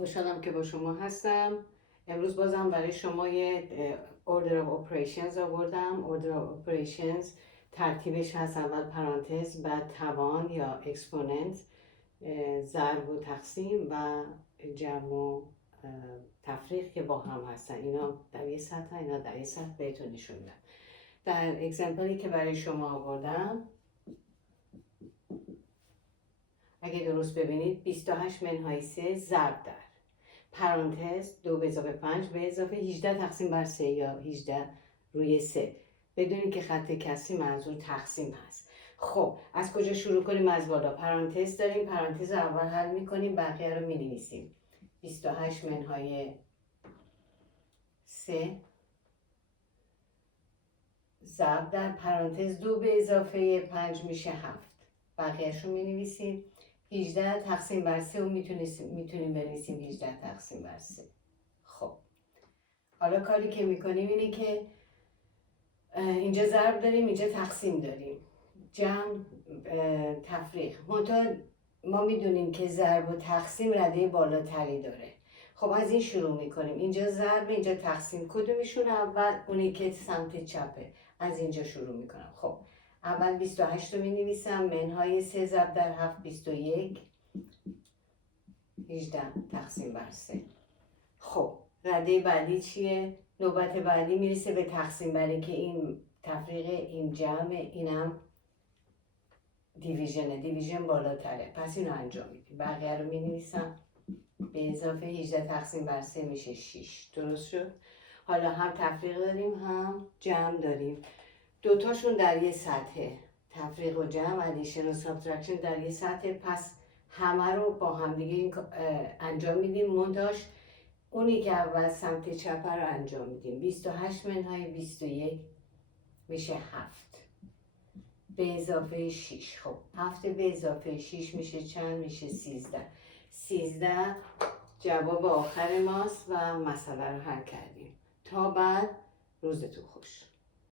خوشحالم که با شما هستم. امروز بازم برای شما یه Order of Operations آوردم. Order of Operations ترتیبش هست اول پرانتز، بعد توان یا exponent، ضرب و تقسیم و جمع و تفریق که با هم هستن. اینا در یه سطح، اینا در یه سطح بهتون نشون میدم. در اگزمپلی که برای شما آوردم اگه درست ببینید 28 منهای 3 ضرب در پرانتز 2 به اضافه 5 به اضافه 18 تقسیم بر 3 یا 18 روی 3. بدونید که خط کسری منظور تقسیم هست. خب از کجا شروع کنیم؟ از بالا پرانتز داریم، پرانتز اول حل میکنیم، بقیه رو مینویسیم. 28 منهای 3 ضرب در پرانتز 2 به اضافه 5 میشه 7. بقیهش رو مینویسیم. 18 تقسیم بر 3 رو میتونیم بنویسیم 18 تقسیم بر 3. خب حالا کاری که میکنیم اینه که اینجا ضرب داریم، اینجا تقسیم داریم، جمع تفریق. ما میدونیم که ضرب و تقسیم رده بالاتری داره. خب از این شروع میکنیم. اینجا ضرب، اینجا تقسیم. کدومشون اول؟ اونی که سمت چپه. از اینجا شروع میکنم. خب اول 28 رو مینویسم. منهای 3 ضرب در 7 21. 18 تقسیم بر 3. خب رده بعدی چیه؟ نوبت بعدی میرسه به تقسیم، برای که این تفریق، این جمع، اینم دیویژن بالاتره. پس اینو انجام میدیم. بقیه رو مینویسم. به اضافه 18 تقسیم بر 3 میشه 6. درست شد؟ حالا هم تفریق داریم هم جمع داریم. دوتاشون در یه سطح، تفریق و جمع، ادیشن و سابترکشن در یه سطح. پس همه رو با هم دیگه انجام میدیم. منتاش اونی که اول سمت چپ رو انجام میدیم. 28 منهای 21 میشه 7 به اضافه 6. خب 7 به اضافه 6 میشه چند؟ میشه 13. 13 جواب آخر ماست و مسئله رو حل کردیم. تا بعد، روزتون خوش.